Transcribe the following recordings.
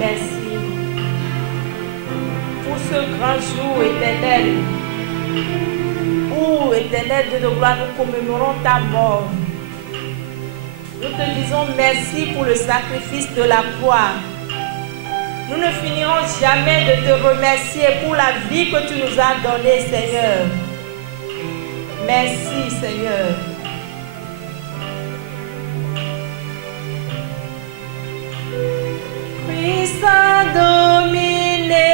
merci pour ce grand jour éternel où, éternel Dieu de gloire, nous commémorons ta mort. Nous te disons merci pour le sacrifice de la croix. Nous ne finirons jamais de te remercier pour la vie que tu nous as donnée, Seigneur. Merci, Seigneur. Christ a dominé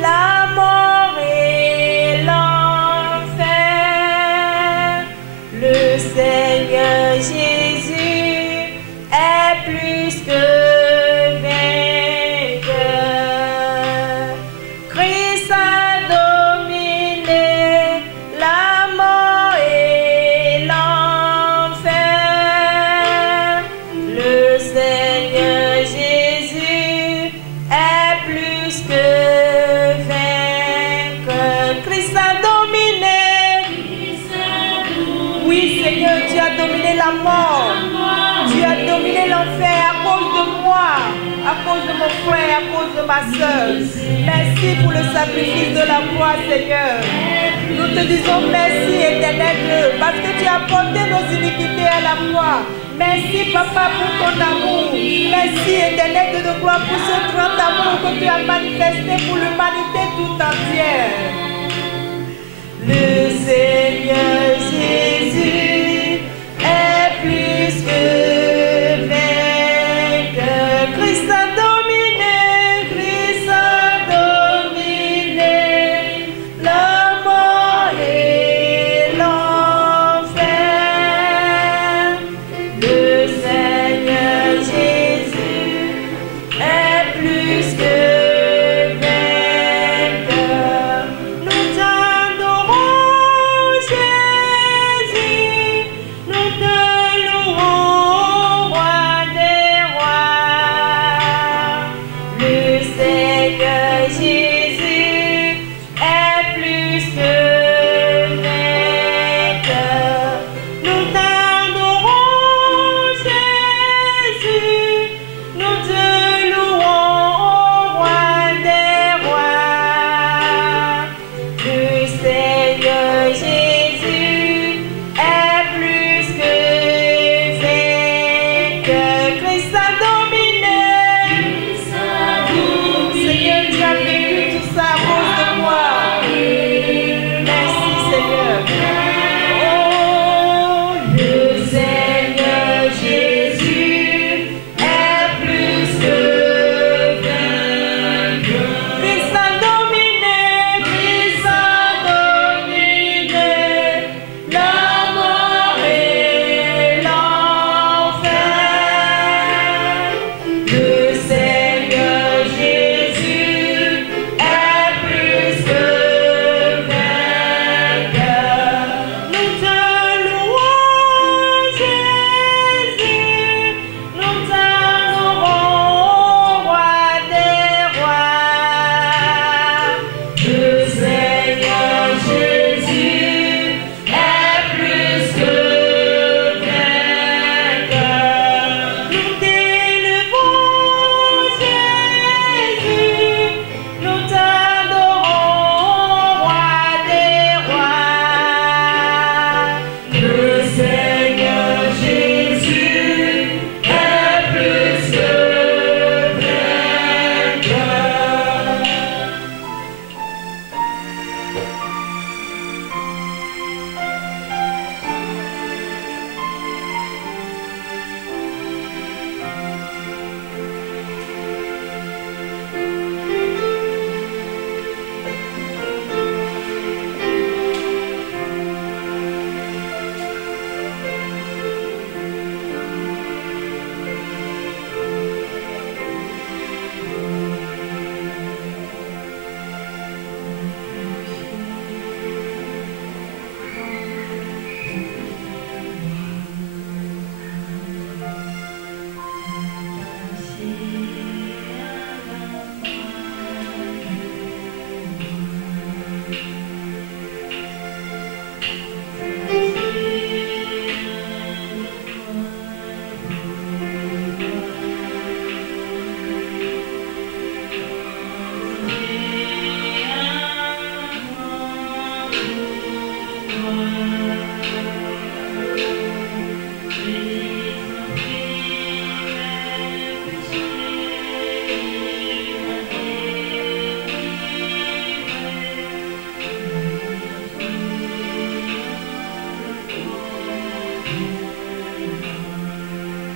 la mort et l'enfer. Le Seigneur Jésus est plus que vainqueur. Christ a dominé la mort et l'enfer. Le Seigneur Jésus est plus que vainqueur. Christ a dominé. Oui, Seigneur, tu as dominé la mort. Tu as dominé l'enfer à cause de moi, à cause de mon frère, à cause de ma soeur. Merci pour le sacrifice de la croix, Seigneur. Nous te disons merci, éternel Dieu, parce que tu as porté nos iniquités à la croix. Merci, Papa, pour ton amour. Merci, éternel Dieu de gloire, pour ce grand amour que tu as manifesté pour l'humanité tout entière. Le Seigneur Jésus est plus que vainqueur. Christ a dominé, Christ a dominé la mort et l'enfer. Le Seigneur Jésus est plus que vainqueur. Nous t'adorons, Jésus.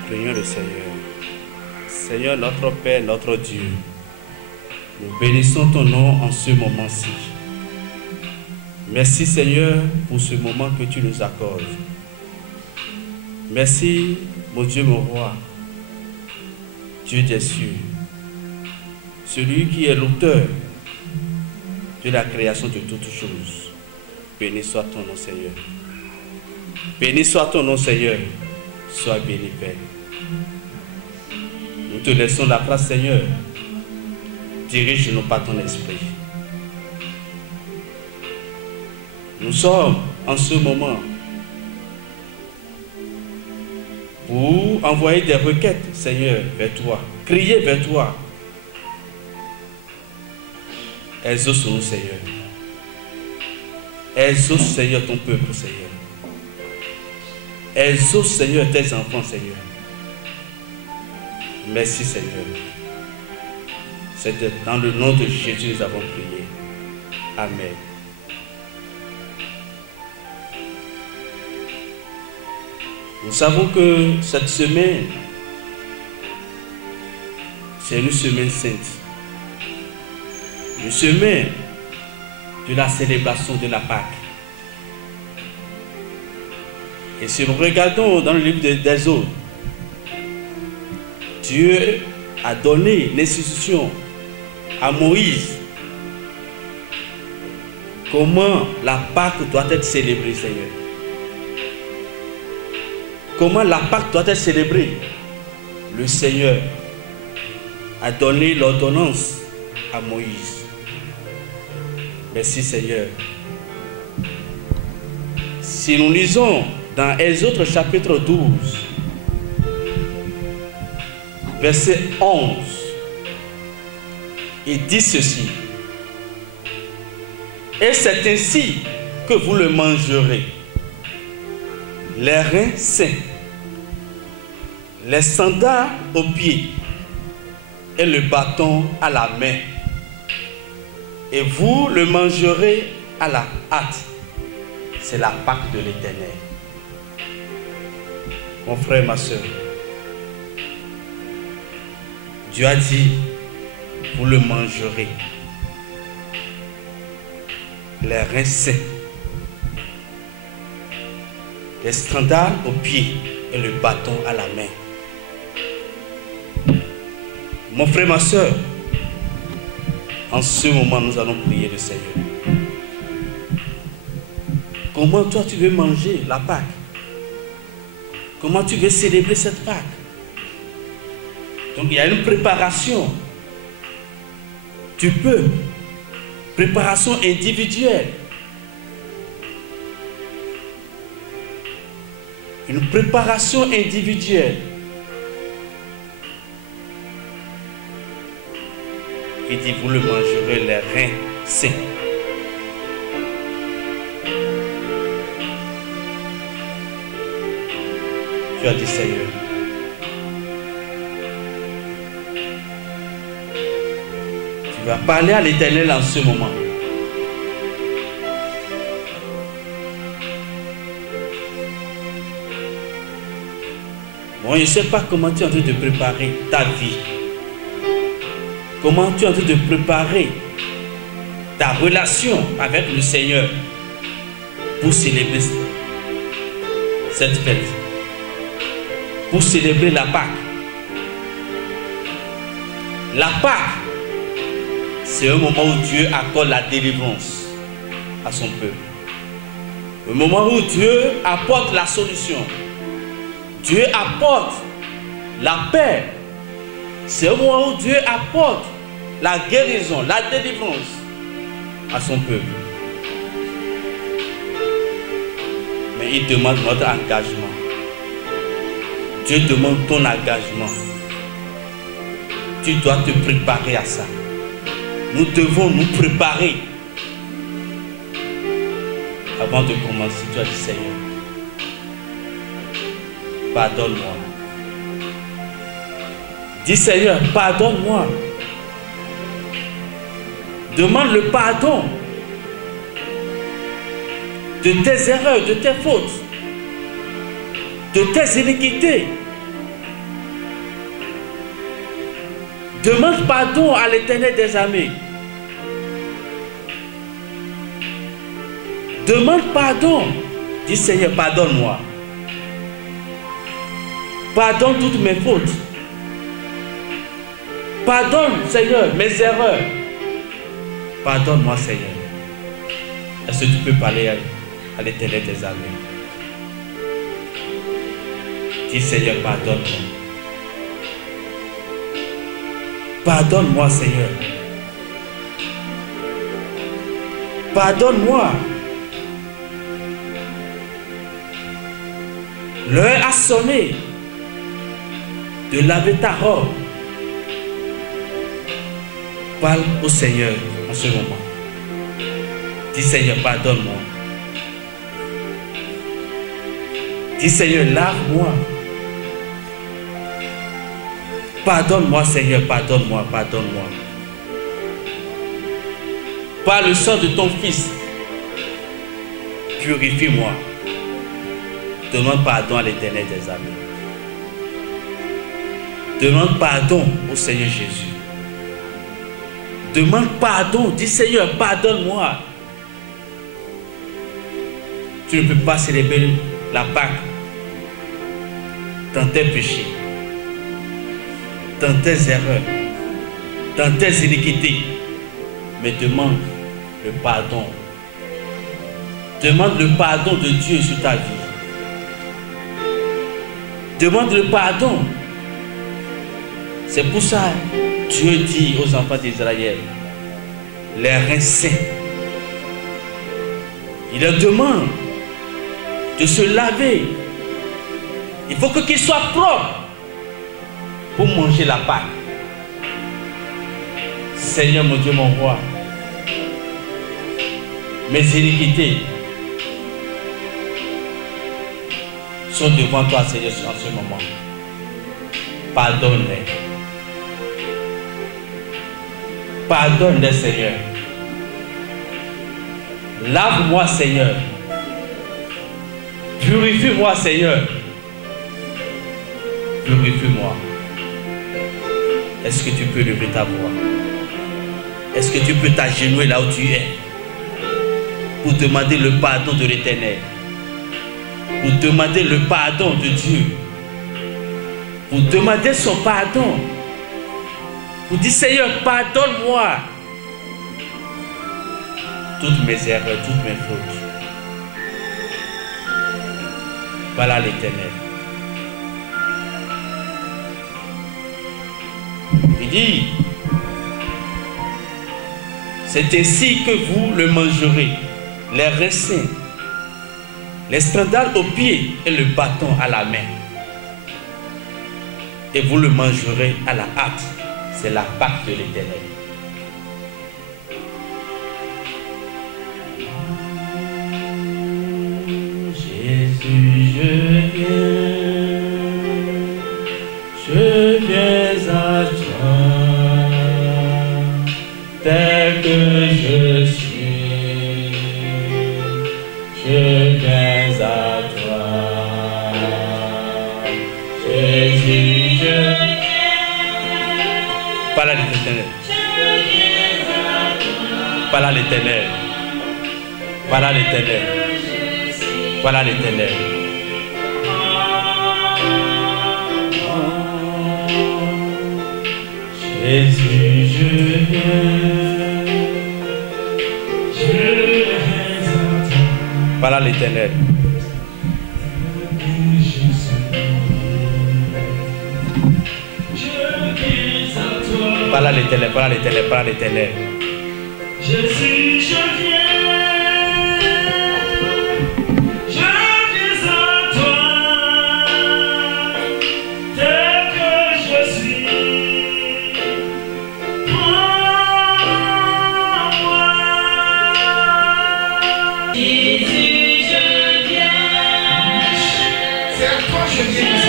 Prions le Seigneur. Seigneur, notre Père, notre Dieu, nous bénissons ton nom en ce moment-ci. Merci Seigneur pour ce moment que tu nous accordes. Merci mon Dieu, mon roi, Dieu des cieux, celui qui est l'auteur de la création de toutes choses. Béni soit ton nom Seigneur. Béni soit ton nom Seigneur. Sois béni Père. Nous te laissons la place Seigneur. Dirige-nous par ton esprit. Nous sommes en ce moment pour envoyer des requêtes, Seigneur, vers toi. Crier vers toi. Exauce-nous, Seigneur. Exauce, Seigneur, ton peuple, Seigneur. Exauce, Seigneur, tes enfants, Seigneur. Merci, Seigneur. C'est dans le nom de Jésus que nous avons prié. Amen. Nous savons que cette semaine, c'est une semaine sainte. Une semaine de la célébration de la Pâque. Et si nous regardons dans le livre d'Exode, Dieu a donné l'institution à Moïse comment la Pâque doit être célébrée, Seigneur. Comment la Pâque doit être célébrée? Le Seigneur a donné l'ordonnance à Moïse. Merci Seigneur. Si nous lisons dans Exode chapitre 12, verset 11, il dit ceci: et c'est ainsi que vous le mangerez, les reins sains, les sandales aux pieds et le bâton à la main. Et vous le mangerez à la hâte. C'est la Pâque de l'Éternel. Mon frère, ma soeur, Dieu a dit, vous le mangerez. Les reins sains, les sandales aux pieds et le bâton à la main. Mon frère, ma soeur, en ce moment, nous allons prier le Seigneur. Comment toi tu veux manger la Pâque? Comment tu veux célébrer cette Pâque? Donc il y a une préparation du peuple, préparation individuelle. Une préparation individuelle. Il dit, vous le mangerez les reins sains. Tu as dit, Seigneur, tu vas parler à l'Éternel en ce moment. Bon, je ne sais pas comment tu es en train de préparer ta vie. Comment tu es en train de préparer ta relation avec le Seigneur pour célébrer cette fête, pour célébrer la Pâque. La Pâque, c'est un moment où Dieu accorde la délivrance à son peuple. Le moment où Dieu apporte la solution. Dieu apporte la paix. C'est un moment où Dieu apporte la guérison, la délivrance à son peuple. Mais il demande notre engagement. Dieu demande ton engagement. Tu dois te préparer à ça. Nous devons nous préparer. Avant de commencer, tu as dit, Seigneur, pardonne-moi. Dis, Seigneur, pardonne-moi. Demande le pardon de tes erreurs, de tes fautes. de tes iniquités. Demande pardon à l'Éternel des armées. Demande pardon. Dis Seigneur, pardonne-moi. Pardonne toutes mes fautes. Pardonne, Seigneur, mes erreurs. Pardonne-moi, Seigneur. Est-ce que tu peux parler à l'Éternel des armées? Dis Seigneur, pardonne-moi. Pardonne-moi, Seigneur. Pardonne-moi. L'heure a sonné de laver ta robe. Parle au Seigneur en ce moment. Dis Seigneur, pardonne-moi. Dis Seigneur, lave-moi. Pardonne-moi Seigneur, pardonne-moi, pardonne-moi. Par le sang de ton Fils, purifie-moi. Demande pardon à l'Éternel des armées. Demande pardon au Seigneur Jésus. Demande pardon. Dis Seigneur, pardonne-moi. Tu ne peux pas célébrer la Pâque dans tes péchés, dans tes erreurs, dans tes iniquités. Mais demande le pardon. Demande le pardon de Dieu sur ta vie. Demande le pardon. C'est pour ça que Dieu dit aux enfants d'Israël, les reins saints, il leur demande de se laver. Il faut qu'ils soient propres pour manger la Pâque. Seigneur mon Dieu, mon roi, mes iniquités sont devant toi, Seigneur, en ce moment. Pardonne-les. Pardonne-les, Seigneur. Lave-moi, Seigneur. Purifie-moi, Seigneur. Purifie-moi. Est-ce que tu peux lever ta voix? Est-ce que tu peux t'agenouiller là où tu es pour demander le pardon de l'Éternel? Pour demander le pardon de Dieu? Pour demander son pardon? Pour dire Seigneur, pardonne-moi toutes mes erreurs, toutes mes fautes. Voilà l'Éternel. Il dit, c'est ainsi que vous le mangerez, les raisins, les sandales aux pieds et le bâton à la main. Et vous le mangerez à la hâte. C'est la Pâque de l'Éternel. Jésus, je viens à toi, tel que je suis, je viens à toi. Jésus, je viens. Parle à l'Éternel. Parle à l'Éternel. Parle à l'Éternel. Parle à l'Éternel. Jésus, je viens. Je viens à toi. Parle à l'Éternel. Parle à l'Éternel, parle à l'Éternel, parle à l'Éternel. Jésus, je viens. Je viens à toi, tel que je suis. Prends-moi. Jésus, je viens. C'est à toi que je viens.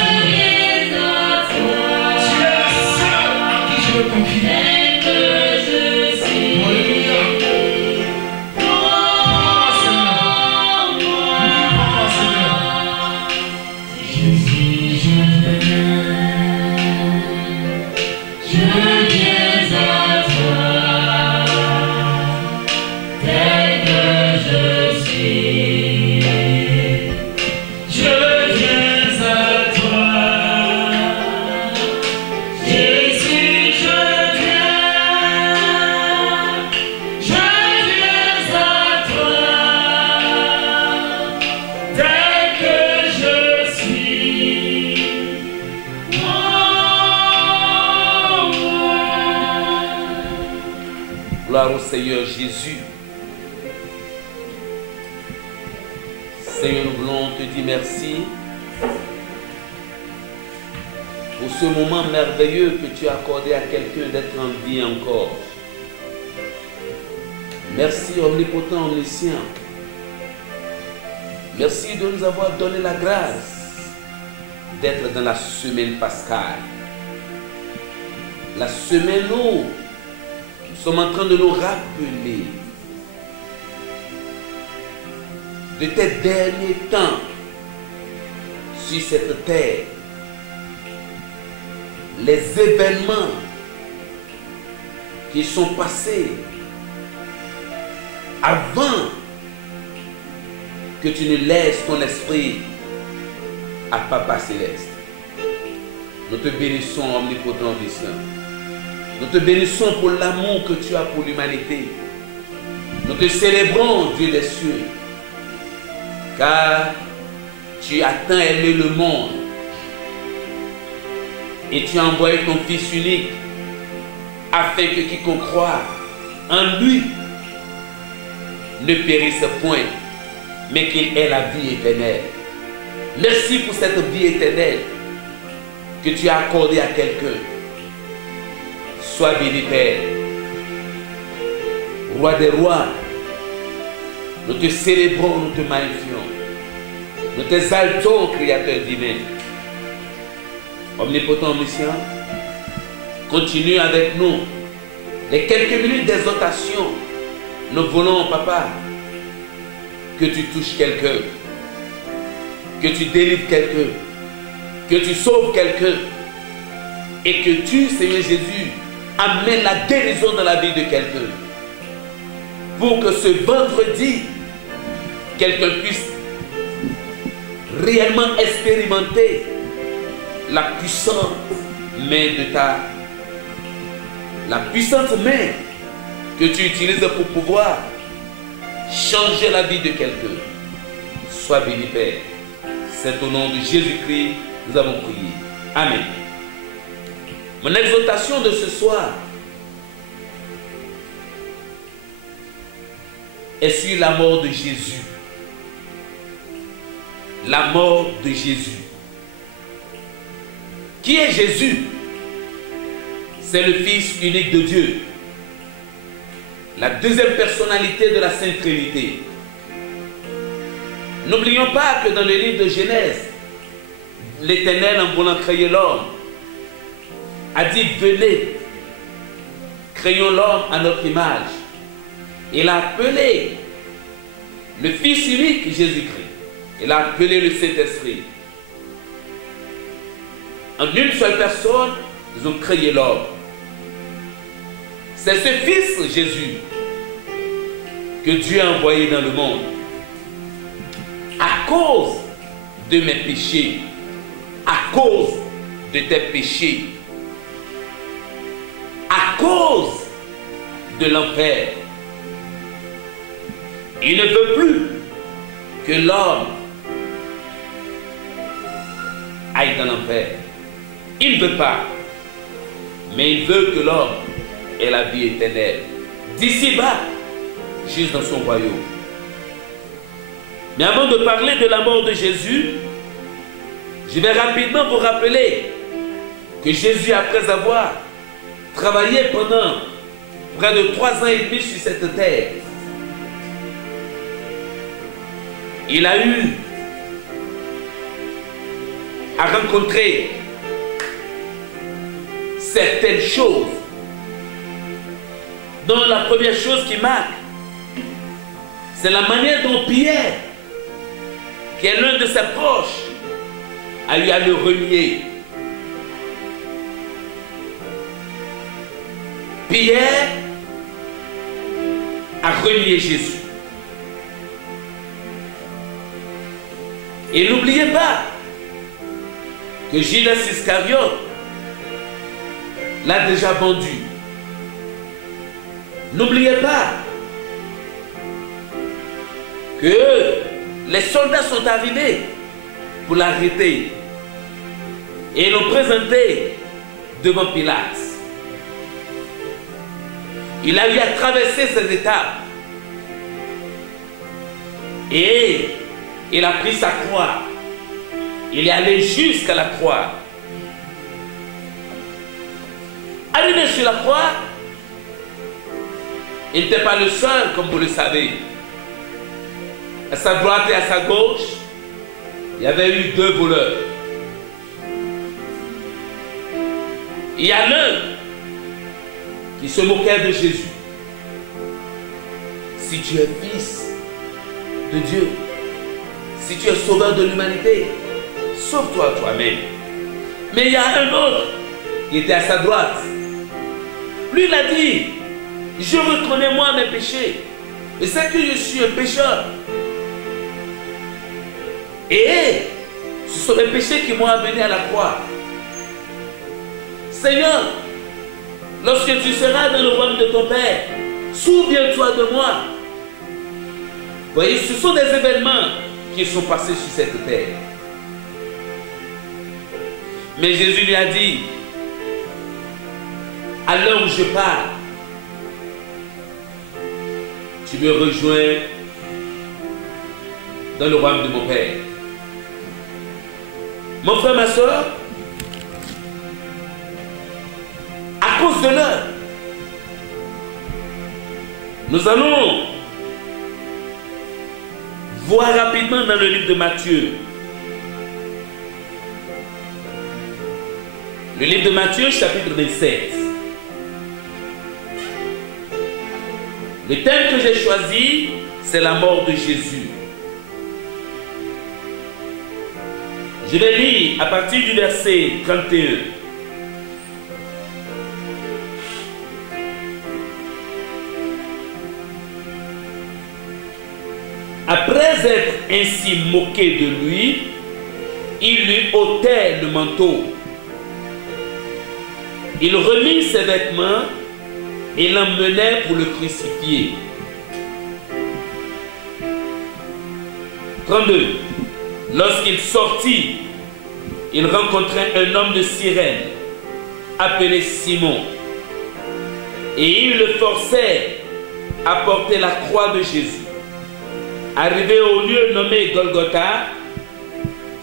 Jésus, Gloire au Seigneur Jésus. Seigneur, nous voulons te dire merci pour ce moment merveilleux que tu as accordé à quelqu'un d'être en vie encore. Merci omnipotent, omniscient. Merci de nous avoir donné la grâce d'être dans la semaine pascale. La semaine où nous sommes en train de nous rappeler de tes derniers temps sur cette terre. Les événements qui sont passés avant que tu ne laisses ton esprit à Papa Céleste. Nous te bénissons, omnipotent, omniscient. Nous te bénissons pour l'amour que tu as pour l'humanité. Nous te célébrons, Dieu des cieux, car tu as tant aimé le monde et tu as envoyé ton Fils unique afin que quiconque croit en lui ne périsse point, mais qu'il ait la vie éternelle. Merci pour cette vie éternelle que tu as accordée à quelqu'un. Sois béni, Père. Roi des rois, nous te célébrons, nous te magnifions. Nous t'exaltons, Créateur divin. Omnipotent, omniscient, continue avec nous les quelques minutes d'exhortation. Nous voulons, Papa, que tu touches quelqu'un, que tu délivres quelqu'un, que tu sauves quelqu'un et que tu, Seigneur Jésus, amènes la guérison dans la vie de quelqu'un. Pour que ce vendredi, quelqu'un puisse réellement expérimenter la puissante main de la puissante main que tu utilises pour pouvoir changer la vie de quelqu'un. Sois béni, Père. C'est au nom de Jésus-Christ nous avons prié. Amen. Mon exhortation de ce soir est sur la mort de Jésus. La mort de Jésus. Qui est Jésus? C'est le Fils unique de Dieu. La deuxième personnalité de la Sainte Trinité. N'oublions pas que dans le livre de Genèse, l'Éternel, en voulant créer l'homme, a dit: venez, créons l'homme à notre image. Il a appelé le Fils unique Jésus-Christ. Il a appelé le Saint-Esprit. En une seule personne, ils ont créé l'homme. C'est ce Fils Jésus que Dieu a envoyé dans le monde à cause de mes péchés, à cause de tes péchés, à cause de l'enfer. Il ne veut plus que l'homme aille dans l'enfer. Il ne veut pas, mais il veut que l'homme ait la vie éternelle, d'ici-bas, juste dans son royaume. Mais avant de parler de la mort de Jésus, je vais rapidement vous rappeler que Jésus, après avoir travaillé pendant près de 3 ans et demi sur cette terre, il a eu à rencontrer certaines choses, dont la première chose qui marque, c'est la manière dont Pierre, qui est l'un de ses proches, a eu à le renier. Pierre a renié Jésus. Et n'oubliez pas que Judas Iscariote l'a déjà vendu. N'oubliez pas que les soldats sont arrivés pour l'arrêter et l'ont présenté devant Pilate. Il a eu à traverser ces étapes. Et il a pris sa croix. Il est allé jusqu'à la croix. Arrivé sur la croix, il n'était pas le seul, comme vous le savez. À sa droite et à sa gauche, il y avait eu 2 voleurs. Il y a l'un qui se moquait de Jésus. Si tu es fils de Dieu, si tu es sauveur de l'humanité, sauve-toi toi-même. Mais il y a un autre qui était à sa droite. Lui, il a dit, je reconnais moi mes péchés. Et c'est que je suis un pécheur. Et ce sont les péchés qui m'ont amené à la croix. Seigneur, lorsque tu seras dans le royaume de ton Père, souviens-toi de moi. Vous voyez, ce sont des événements qui sont passés sur cette terre. Mais Jésus lui a dit, à l'heure où je pars, tu me rejoins dans le royaume de mon Père. Mon frère, ma soeur, à cause de l'heure, nous allons voir rapidement dans le livre de Matthieu. Le livre de Matthieu, chapitre 27. Le thème que j'ai choisi, c'est la mort de Jésus. Je vais lire à partir du verset 31. Après être ainsi moqué de lui, il lui ôtait le manteau. Il remit ses vêtements et l'emmenait pour le crucifier. 32. Lorsqu'il sortit, il rencontrait un homme de Cyrène, appelé Simon, et il le forçait à porter la croix de Jésus. Arrivé au lieu nommé Golgotha,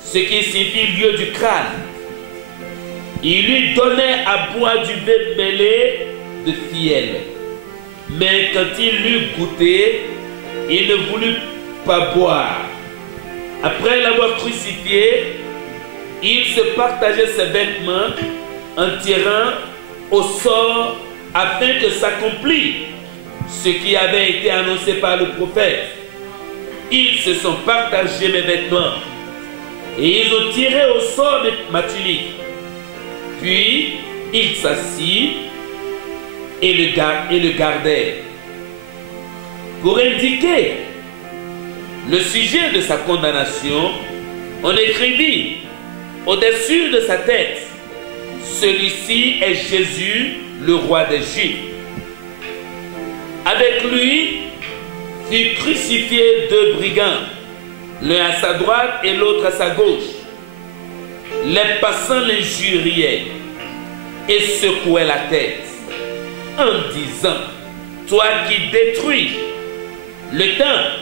ce qui signifie lieu du crâne, il lui donnait à boire du vin mêlé de fiel. Mais quand il l'eut goûté, il ne voulut pas boire. Après l'avoir crucifié, il se partageait ses vêtements en tirant au sort afin que s'accomplisse ce qui avait été annoncé par le prophète. Ils se sont partagés mes vêtements et ils ont tiré au sort ma tunique. Puis il s'assit et le gardait. Pour indiquer le sujet de sa condamnation, on écrivit au-dessus de sa tête, celui-ci est Jésus, le roi des Juifs. Avec lui furent crucifiés 2 brigands, l'un à sa droite et l'autre à sa gauche. Les passants l'injuriaient et secouaient la tête en disant, toi qui détruis le temple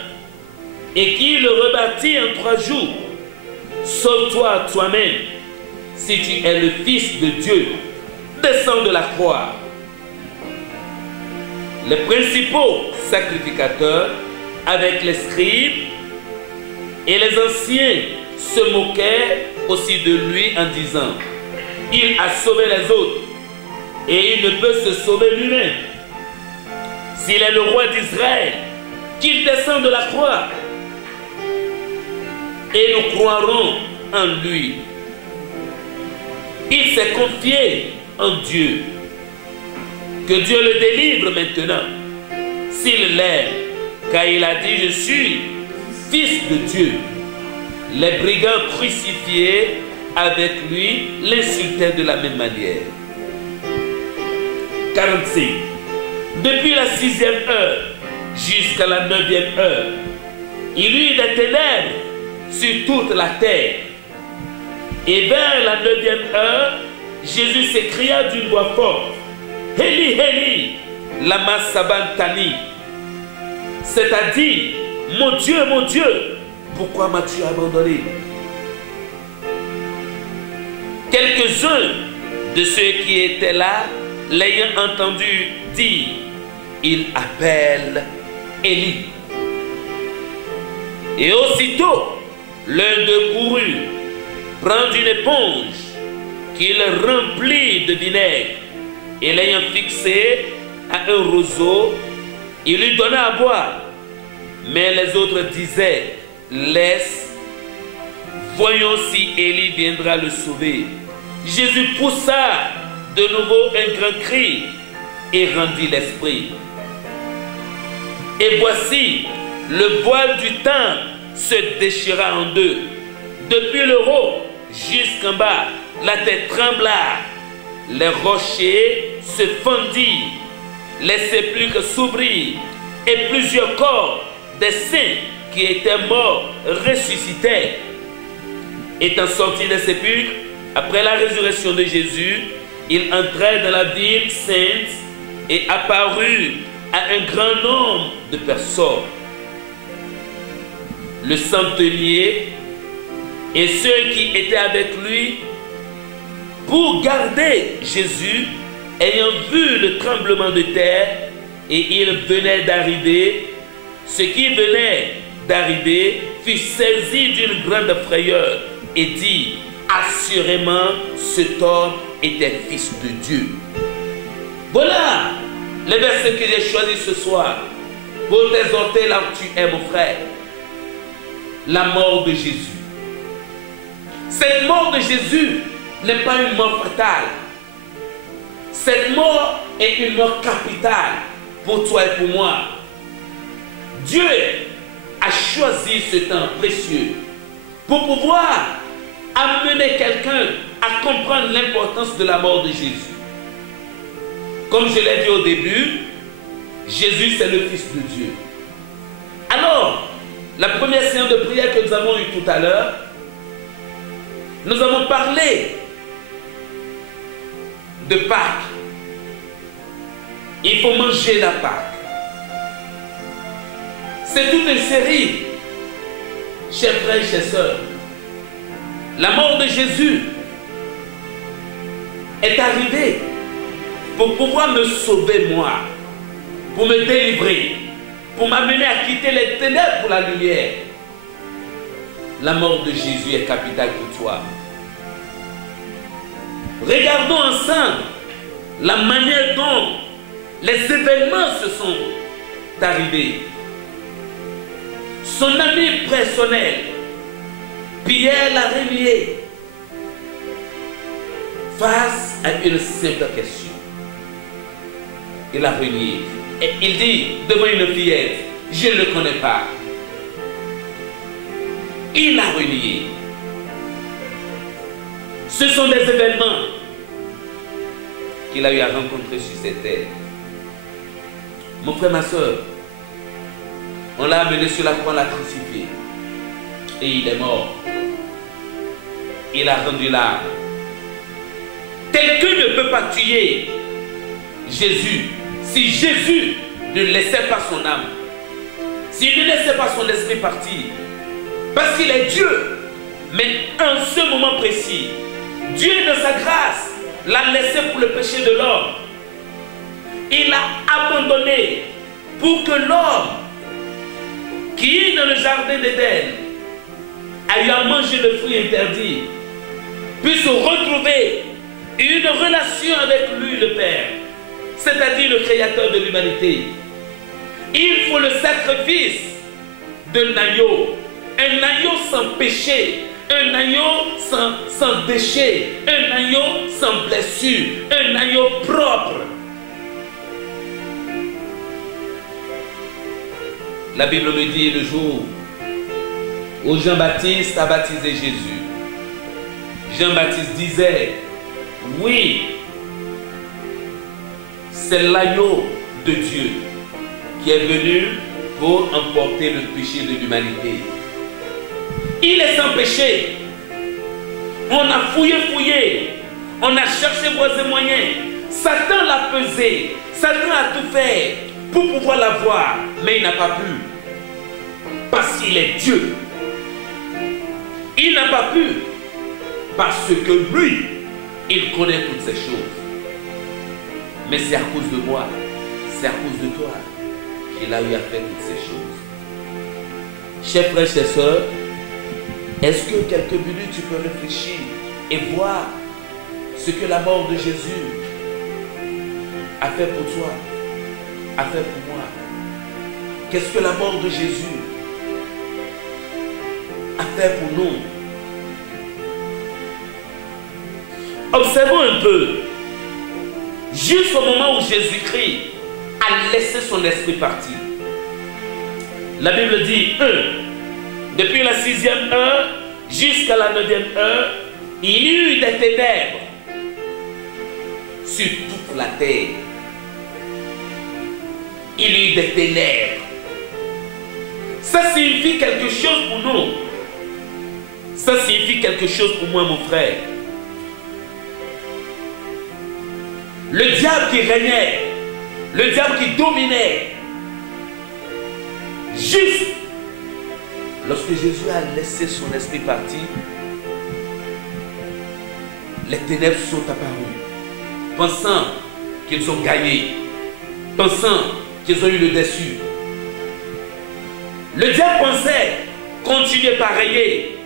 et qui le rebâtis en 3 jours, sauve-toi toi-même si tu es le Fils de Dieu, descends de la croix. Les principaux sacrificateurs avec les scribes et les anciens se moquaient aussi de lui en disant, il a sauvé les autres et il ne peut se sauver lui-même. S'il est le roi d'Israël, qu'il descende de la croix et nous croirons en lui. Il s'est confié en Dieu. Que Dieu le délivre maintenant, s'il l'aime, car il a dit, je suis Fils de Dieu. Les brigands crucifiés avec lui l'insultaient de la même manière. 45. Depuis la 6e heure jusqu'à la 9e heure, il y eut des ténèbres sur toute la terre. Et vers la 9e heure, Jésus s'écria d'une voix forte, Élie, Élie, lama sabantani, c'est-à-dire, mon Dieu, pourquoi m'as-tu abandonné? Quelques-uns de ceux qui étaient là, l'ayant entendu dire, il appelle Élie. Et aussitôt, l'un d'eux courut, prendre une éponge qu'il remplit de vinaigre, et l'ayant fixé à un roseau, il lui donna à boire. Mais les autres disaient, laisse, voyons si Élie viendra le sauver. Jésus poussa de nouveau un grand cri et rendit l'esprit. Et voici, le voile du temple se déchira en deux. Depuis le haut jusqu'en bas, la terre trembla, les rochers se fendirent, les sépulcres s'ouvrirent, et plusieurs corps des saints qui étaient morts ressuscitèrent. Étant sortis des sépulcres, après la résurrection de Jésus, ils entrèrent dans la ville sainte et apparurent à un grand nombre de personnes. Le centenier et ceux qui étaient avec lui pour garder Jésus, ayant vu le tremblement de terre, et il venait d'arriver, ce qui venait d'arriver fut saisi d'une grande frayeur et dit, assurément, cet homme était fils de Dieu. Voilà les versets que j'ai choisis ce soir pour t'exhorter là où tu es, mon frère. La mort de Jésus. Cette mort de Jésus n'est pas une mort fatale. Cette mort est une mort capitale pour toi et pour moi. Dieu a choisi ce temps précieux pour pouvoir amener quelqu'un à comprendre l'importance de la mort de Jésus. Comme je l'ai dit au début, Jésus c'est le Fils de Dieu. Alors, la première séance de prière que nous avons eue tout à l'heure, nous avons parlé de Pâques. Il faut manger la Pâque. C'est toute une série, chers frères et chers sœurs. La mort de Jésus est arrivée pour pouvoir me sauver moi, pour me délivrer, pour m'amener à quitter les ténèbres pour la lumière. La mort de Jésus est capitale pour toi. Regardons ensemble la manière dont les événements se sont arrivés. Son ami personnel, Pierre l'a renié face à une simple question. Il a renié. Et il dit devant une fillette, je ne le connais pas. Il a renié. Ce sont des événements qu'il a eu à rencontrer sur cette terre. Mon frère, ma soeur, on l'a amené sur la croix, on l'a crucifié. Et il est mort. Il a rendu l'âme. Quelqu'un ne peut pas tuer Jésus si Jésus ne laissait pas son âme. S'il ne laissait pas son esprit partir. Parce qu'il est Dieu. Mais en ce moment précis, Dieu de sa grâce l'a laissé pour le péché de l'homme. Il l'a abandonné pour que l'homme qui est dans le jardin d'Éden a eu à manger le fruit interdit puisse retrouver une relation avec lui, le Père, c'est-à-dire le Créateur de l'humanité. Il faut le sacrifice d'un agneau, un agneau sans péché, un agneau sans déchet, un agneau sans blessure, un agneau propre. La Bible me dit le jour où Jean-Baptiste a baptisé Jésus. Jean-Baptiste disait, oui, c'est l'agneau de Dieu qui est venu pour emporter le péché de l'humanité. Il est sans péché. On a fouillé, on a cherché voies et moyens. Satan l'a pesé. Satan a tout fait pour pouvoir la voir, mais il n'a pas pu. Parce qu'il est Dieu. Il n'a pas pu. Parce que lui, il connaît toutes ces choses. Mais c'est à cause de moi, c'est à cause de toi qu'il a eu à faire toutes ces choses. Chers frères, chers sœurs, est-ce que quelques minutes tu peux réfléchir et voir ce que la mort de Jésus a fait pour toi, a fait pour moi? Qu'est-ce que la mort de Jésus a fait pour nous? Observons un peu. Juste au moment où Jésus-Christ a laissé son esprit partir. La Bible dit, depuis la 6e heure jusqu'à la 9e heure, il y eut des ténèbres sur toute la terre. Il y eut des ténèbres. Ça signifie quelque chose pour nous. Ça signifie quelque chose pour moi, mon frère. Le diable qui régnait, le diable qui dominait, juste lorsque Jésus a laissé son esprit partir, les ténèbres sont apparues, pensant qu'ils ont gagné, pensant qu'ils ont eu le dessus. Le diable pensait continuer par régner,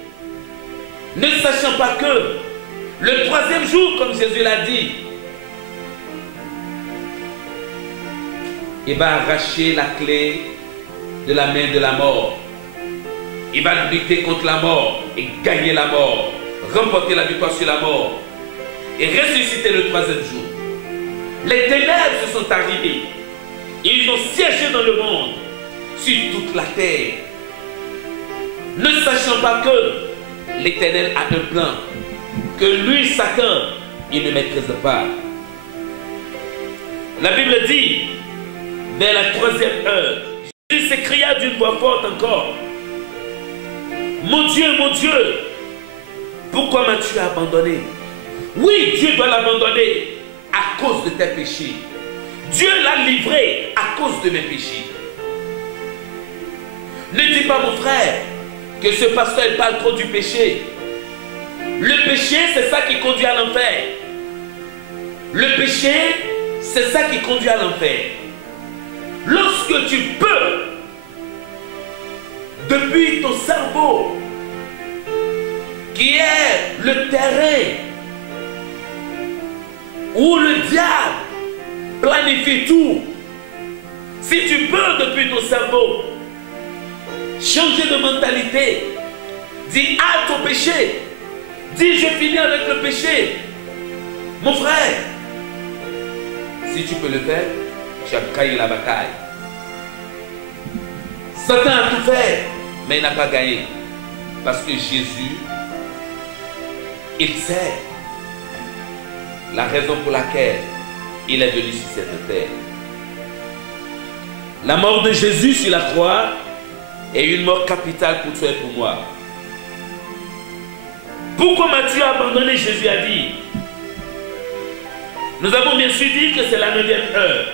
ne sachant pas que le 3e jour, comme Jésus l'a dit, il va arracher la clé de la main de la mort. Il va lutter contre la mort et gagner la mort, remporter la victoire sur la mort et ressusciter le 3e jour. Les ténèbres se sont arrivées. Ils ont siégé dans le monde, sur toute la terre, ne sachant pas que l'Éternel a un plan, que lui, Satan, il ne maîtrise pas. La Bible dit, vers la 3e heure, Jésus s'écria d'une voix forte encore, mon Dieu, pourquoi m'as-tu abandonné? Oui, Dieu doit l'abandonner à cause de tes péchés. Dieu l'a livré à cause de mes péchés. Ne dis pas, mon frère, que ce pasteur il parle trop du péché. Le péché, c'est ça qui conduit à l'enfer. Le péché, c'est ça qui conduit à l'enfer. Lorsque tu peux, depuis ton cerveau, qui est le terrain où le diable planifie tout, si tu peux depuis ton cerveau changer de mentalité, dis halte au péché, dis je finis avec le péché, mon frère, si tu peux le faire, tu as gagné la bataille. Satan a tout fait, mais il n'a pas gagné. Parce que Jésus, il sait la raison pour laquelle il est venu sur cette terre. La mort de Jésus sur la croix est une mort capitale pour toi et pour moi. Pourquoi m'as-tu abandonné? Jésus a dit. Nous avons bien sûr dit que c'est la 9e heure.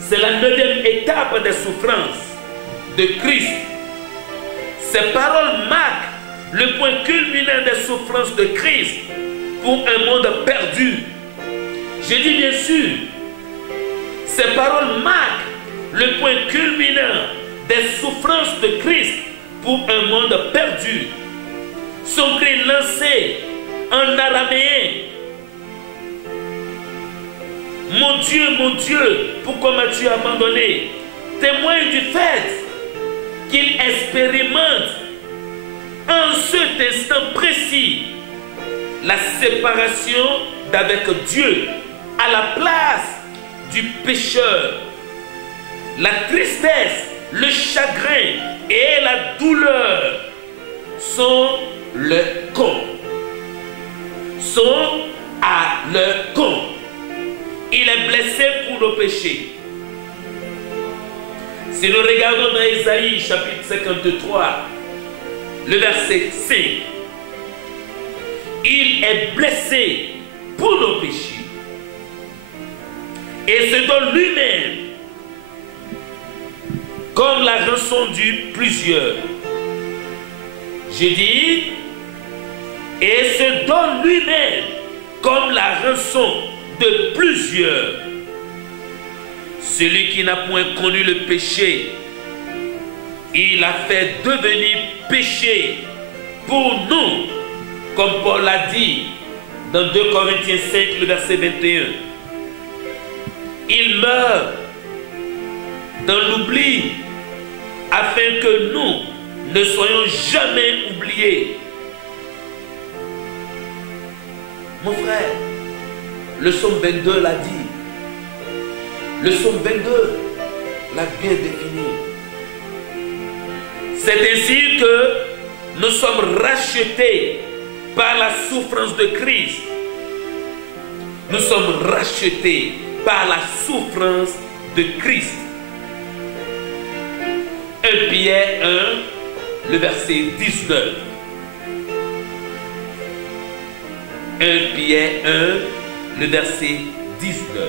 C'est la 9e étape des souffrances de Christ. Ces paroles marquent le point culminant des souffrances de Christ pour un monde perdu. Je dis bien sûr, ces paroles marquent le point culminant des souffrances de Christ pour un monde perdu. Son cri lancé en araméen. Mon Dieu, pourquoi m'as-tu abandonné? Témoigne du fait qu'il expérimente en cet instant précis la séparation d'avec Dieu à la place du pécheur. La tristesse, le chagrin et la douleur sont le compte. Sont à leur compte. Il est blessé pour nos péchés. Si nous regardons dans Ésaïe chapitre 53, le verset 5, il est blessé pour nos péchés. et se donne lui-même comme la rançon du plusieurs. Je dis, et se donne lui-même comme la rançon de plusieurs. Celui qui n'a point connu le péché, il a fait devenir péché pour nous, comme Paul l'a dit dans 2 Corinthiens 5, le verset 21. Il meurt dans l'oubli afin que nous ne soyons jamais oubliés. Mon frère, le psaume 22 l'a dit. Le psaume 22 l'a bien défini. C'est ainsi que nous sommes rachetés par la souffrance de Christ. Nous sommes rachetés par la souffrance de Christ. 1 Pierre 1, le verset 19. 1 Pierre 1, le verset 19.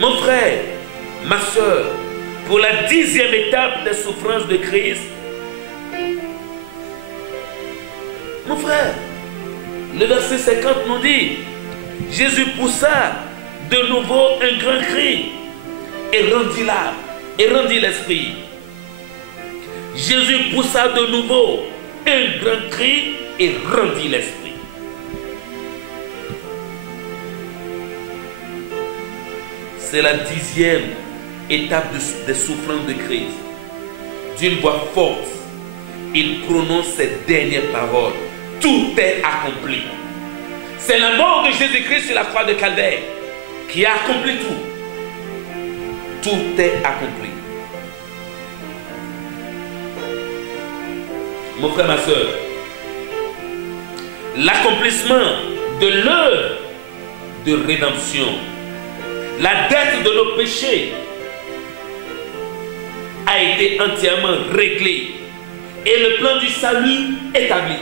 Mon frère, ma soeur, pour la 10e étape des souffrances de Christ, mon frère, le verset 50 nous dit, Jésus poussa de nouveau un grand cri et rendit l'âme et rendit l'esprit. Jésus poussa de nouveau un grand cri et rendit l'esprit. C'est la 10e étape des souffrances de Christ. D'une voix forte, il prononce ces dernières paroles. Tout est accompli. C'est la mort de Jésus-Christ sur la croix de Calvaire qui a accompli tout. Tout est accompli. Mon frère, ma soeur, l'accomplissement de l'œuvre de rédemption, la dette de nos péchés a été entièrement réglée et le plan du salut établi.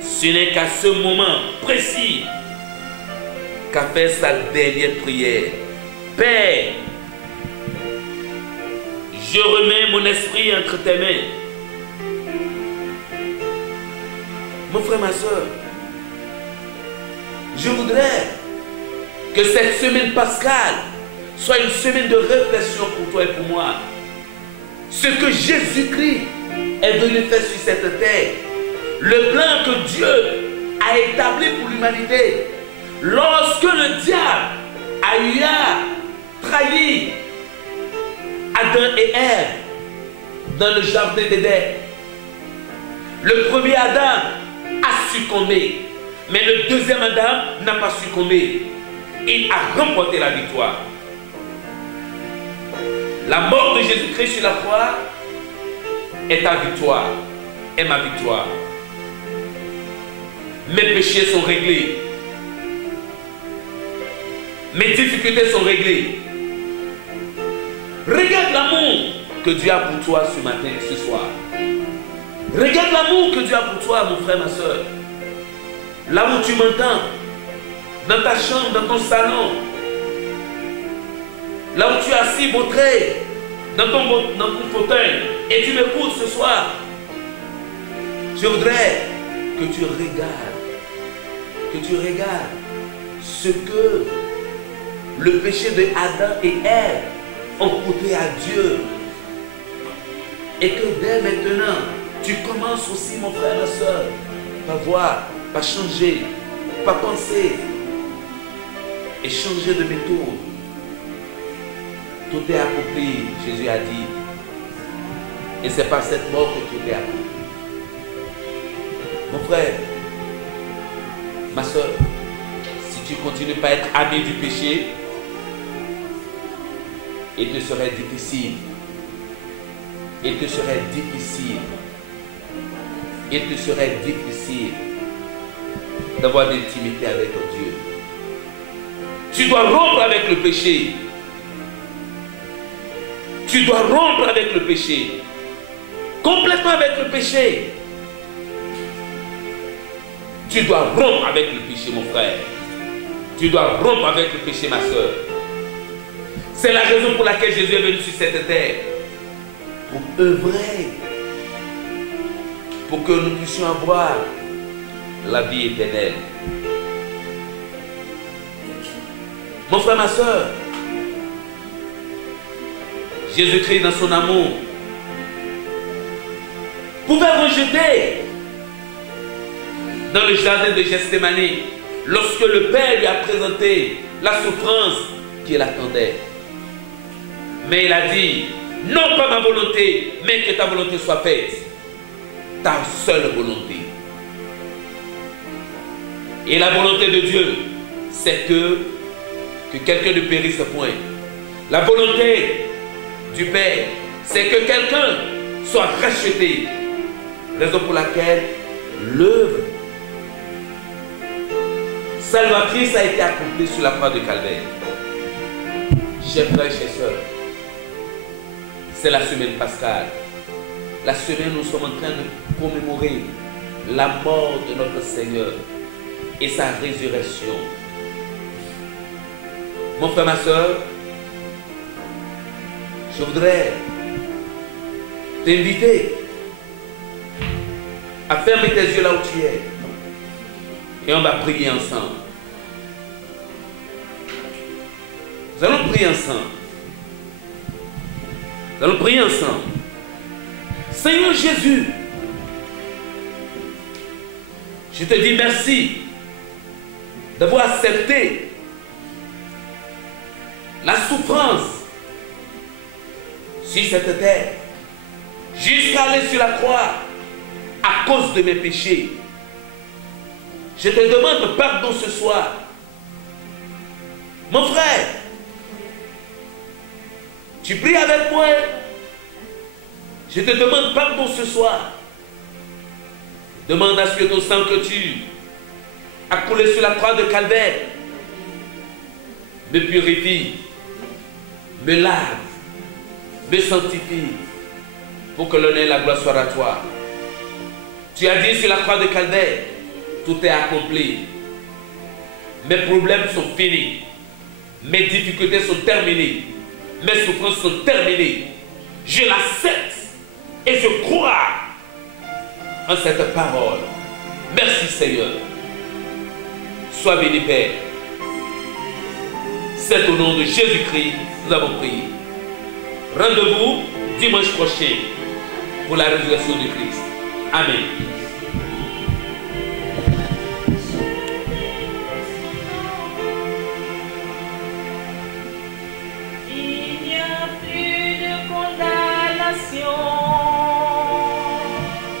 Ce n'est qu'à ce moment précis qu'a fait sa dernière prière. Père, je remets mon esprit entre tes mains. Mon frère, ma soeur, je voudrais que cette semaine pascale soit une semaine de réflexion pour toi et pour moi. Ce que Jésus-Christ est venu faire sur cette terre, le plan que Dieu a établi pour l'humanité, lorsque le diable a eu à trahir Adam et Ève dans le jardin d'Éden. Le premier Adam a succombé, mais le deuxième Adam n'a pas succombé. Il a remporté la victoire. La mort de Jésus-Christ sur la croix est ta victoire, est ma victoire. Mes péchés sont réglés. Mes difficultés sont réglées. Regarde l'amour que Dieu a pour toi ce matin, ce soir. Regarde l'amour que Dieu a pour toi, mon frère, ma soeur. Là où tu m'entends, dans ta chambre, dans ton salon, là où tu es assis, vautré, dans ton fauteuil, et tu m'écoutes ce soir, je voudrais que tu regardes ce que le péché de Adam et Ève ont coûté à Dieu. Et que dès maintenant, tu commences aussi, mon frère, ma soeur, par voir, par changer, par penser et changer de méthode. Tout est accompli, Jésus a dit. Et c'est par cette mort que tout est accompli. Mon frère, ma soeur, si tu continues pas à être ami du péché, il te serait difficile. Il te serait difficile. Il te serait difficile d'avoir d'intimité avec Dieu. Tu dois rompre avec le péché. Tu dois rompre avec le péché. Complètement avec le péché. Tu dois rompre avec le péché, mon frère. Tu dois rompre avec le péché, ma soeur. C'est la raison pour laquelle Jésus est venu sur cette terre. Pour œuvrer. Pour que nous puissions avoir la vie éternelle. Mon frère, ma soeur, Jésus-Christ dans son amour pouvait rejeter dans le jardin de Gethsémane lorsque le Père lui a présenté la souffrance qu'il attendait. Mais il a dit, non pas ma volonté, mais que ta volonté soit faite. Ta seule volonté. Et la volonté de Dieu, c'est que quelqu'un ne périsse point. La volonté du Père, c'est que quelqu'un soit racheté. Raison pour laquelle l'œuvre salvatrice a été accomplie sur la croix de Calvaire. Chers frères et chers sœurs, c'est la semaine pascale. La semaine où nous sommes en train de commémorer la mort de notre Seigneur et sa résurrection. Mon frère, ma soeur, je voudrais t'inviter à fermer tes yeux là où tu es et on va prier ensemble. Nous allons prier ensemble. Nous allons prier ensemble. Seigneur Jésus, je te dis merci d'avoir accepté la souffrance sur cette terre jusqu'à aller sur la croix à cause de mes péchés. Je te demande pardon ce soir. Mon frère, tu pries avec moi. Je te demande pardon ce soir. Demande à ce que ton sang que tu as coulé sur la croix de Calvaire me purifie, me lave, me sanctifie, pour que l'honneur et la gloire soient à toi. Tu as dit sur la croix de Calvaire, tout est accompli. Mes problèmes sont finis. Mes difficultés sont terminées. Mes souffrances sont terminées. Je l'accepte et je crois en cette parole. Merci Seigneur. Sois béni Père. C'est au nom de Jésus-Christ que nous avons prié. Rendez-vous dimanche prochain pour la résurrection de Christ. Amen. Il n'y a plus de condamnation,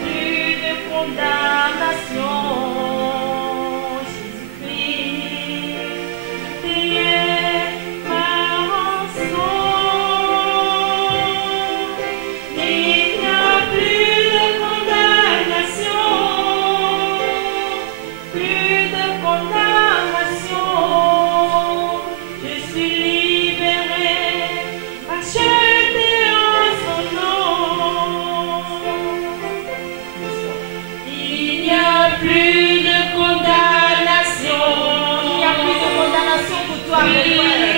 plus de condamnation. Jésus-Christ payait ma rançon. Il n'y a plus de condamnation, plus de condamnation. Je suis libéré, acheté en son nom. Il n'y a plus de condamnation. Il n'y a plus de condamnation pour toi, mon frère.